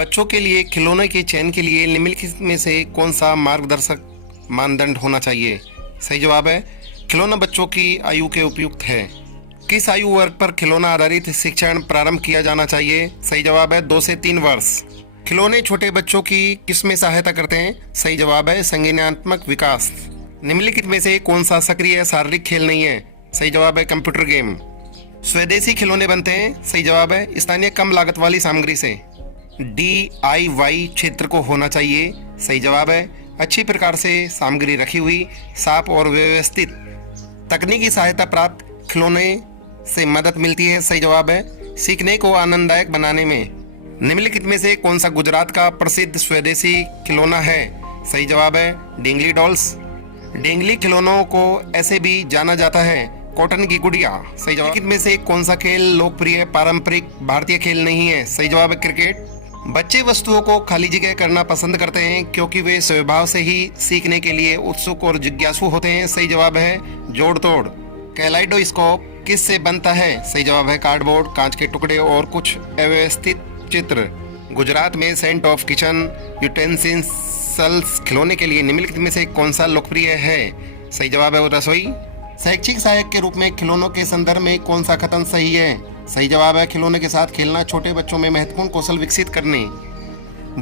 बच्चों के लिए खिलौने के चयन के लिए निम्नलिखित में से कौन सा मार्गदर्शक मानदंड होना चाहिए? सही जवाब है खिलौना बच्चों की आयु के उपयुक्त है। किस आयु वर्ग पर खिलौना आधारित शिक्षण प्रारंभ किया जाना चाहिए? सही जवाब है 2 से 3 वर्ष। खिलौने छोटे बच्चों की किस में सहायता करते हैं? सही जवाब है संज्ञानात्मक विकास। निम्नलिखित में से कौन सा सक्रिय शारीरिक खेल नहीं है? सही जवाब है कंप्यूटर गेम। स्वदेशी खिलौने बनते हैं। सही जवाब है स्थानीय कम लागत वाली सामग्री से। DIY क्षेत्र को होना चाहिए। सही जवाब है अच्छी प्रकार से सामग्री रखी हुई, साफ और व्यवस्थित। तकनीकी सहायता प्राप्त खिलौने से मदद मिलती है। सही जवाब है सीखने को आनंददायक बनाने में। निम्नलिखित में से कौन सा गुजरात का प्रसिद्ध स्वदेशी खिलौना है? सही जवाब है डेंगली डॉल्स। डेंगली खिलौनों को ऐसे भी जाना जाता है कॉटन की गुड़िया। सही जवाब में से कौन सा खेल लोकप्रिय पारंपरिक भारतीय खेल नहीं है? सही जवाब है क्रिकेट। बच्चे वस्तुओं को खाली जगह करना पसंद करते हैं क्योंकि वे स्वभाव से ही सीखने के लिए उत्सुक और जिज्ञासु होते हैं। सही जवाब है जोड़ तोड़। कैलाइडोस्कोप किस से बनता है? सही जवाब है कार्डबोर्ड, कांच के टुकड़े और कुछ अव्यवस्थित चित्र। गुजरात में सेंट ऑफ किचन यूटेंसिल्स खिलौने के लिए निम्नलिखित में से कौन सा लोकप्रिय है? सही जवाब है रसोई। शैक्षिक सहायक के रूप में खिलौनों के संदर्भ में कौन सा कथन सही है? सही जवाब है खिलौने के साथ खेलना छोटे बच्चों में महत्वपूर्ण कौशल विकसित करने।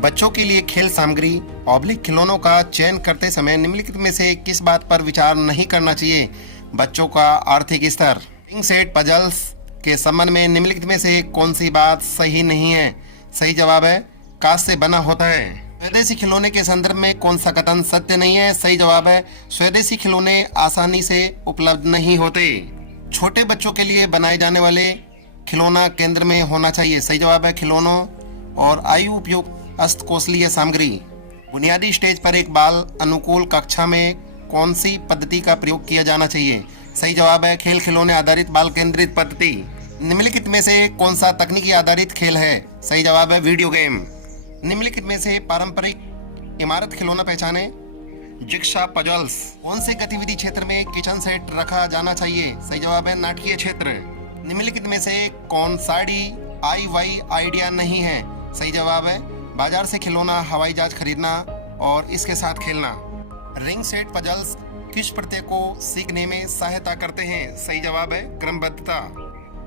बच्चों के लिए खेल सामग्री खिलौनों का चयन करते समय निम्नलिखित में से किस बात पर विचार नहीं करना चाहिए? बच्चों का आर्थिक स्तर। रिंग सेट पजल्स के संबंध में निम्नलिखित में से कौन सी बात सही नहीं है? सही जवाब है कांच से बना होता है। स्वदेशी खिलौने के संदर्भ में कौन सा कथन सत्य नहीं है? सही जवाब है स्वदेशी खिलौने आसानी से उपलब्ध नहीं होते। छोटे बच्चों के लिए बनाए जाने वाले खिलौना केंद्र में होना चाहिए। सही जवाब है खिलौनों और आयु उपयुक्त हस्तकौशलीय सामग्री। बुनियादी स्टेज पर एक बाल अनुकूल कक्षा में कौन सी पद्धति का प्रयोग किया जाना चाहिए? सही जवाब है खेल खिलौने आधारित बाल केंद्रित पद्धति। निम्नलिखित में से कौन सा तकनीकी आधारित खेल है? सही जवाब है वीडियो गेम। निम्नलिखित में से पारंपरिक इमारत खिलौना पहचाने। जिक्सा पजल्स। कौन से गतिविधि क्षेत्र में किचन सेट रखा जाना चाहिए? सही जवाब है नाटकीय क्षेत्र। निम्नलिखित में से कौन सा DIY आइडिया नहीं है? सही जवाब है बाजार से खिलौना हवाई जहाज खरीदना और इसके साथ खेलना। रिंग सेट पजल्स किस प्रत्यय को सीखने में सहायता करते हैं? सही जवाब है क्रमबद्धता।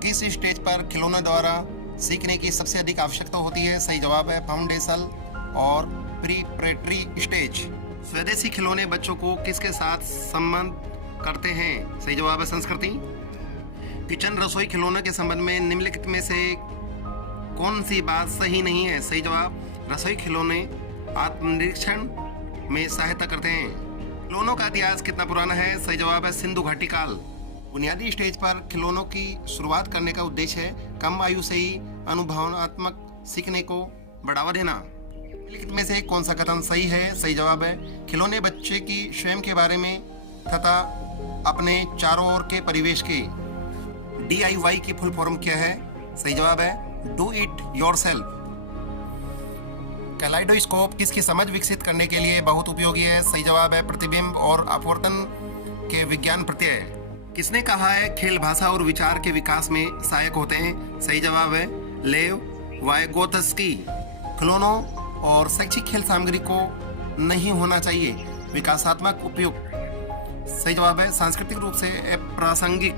किस स्टेज पर खिलौना द्वारा सीखने की सबसे अधिक आवश्यकता होती है? सही जवाब है फाउंडेशन और प्रीपरेटरी स्टेज। स्वदेशी खिलौने बच्चों को किसके साथ संबंध करते हैं? सही जवाब है संस्कृति। किचन रसोई खिलौनों के संबंध में निम्नलिखित में से कौन सी बात सही नहीं है? सही जवाब रसोई खिलौने आत्मनिरीक्षण में सहायता करते हैं। खिलौनों का इतिहास कितना पुराना है? सही जवाब है सिंधु घाटी काल। बुनियादी स्टेज पर खिलौनों की शुरुआत करने का उद्देश्य है कम आयु से ही अनुभवात्मक सीखने को बढ़ावा देना। निम्नलिखित में से कौन सा कथन सही है? सही जवाब है खिलौने बच्चे की स्वयं के बारे में तथा अपने चारों ओर के परिवेश के। DIY की फुल फॉर्म क्या है? सही जवाब है डू इट योरसेल्फ। कैलाइडोस्कोप किसकी समझ विकसित करने के लिए बहुत उपयोगी है? सही जवाब है प्रतिबिंब और अपवर्तन के विज्ञान प्रत्यय। किसने कहा है खेल भाषा और विचार के विकास में सहायक होते हैं? सही जवाब है लेव वायगोत्स्की। खिलौनों और शैक्षिक खेल सामग्री को नहीं होना चाहिए विकासात्मक उपयुक्त। सही जवाब है सांस्कृतिक रूप से अप्रासंगिक।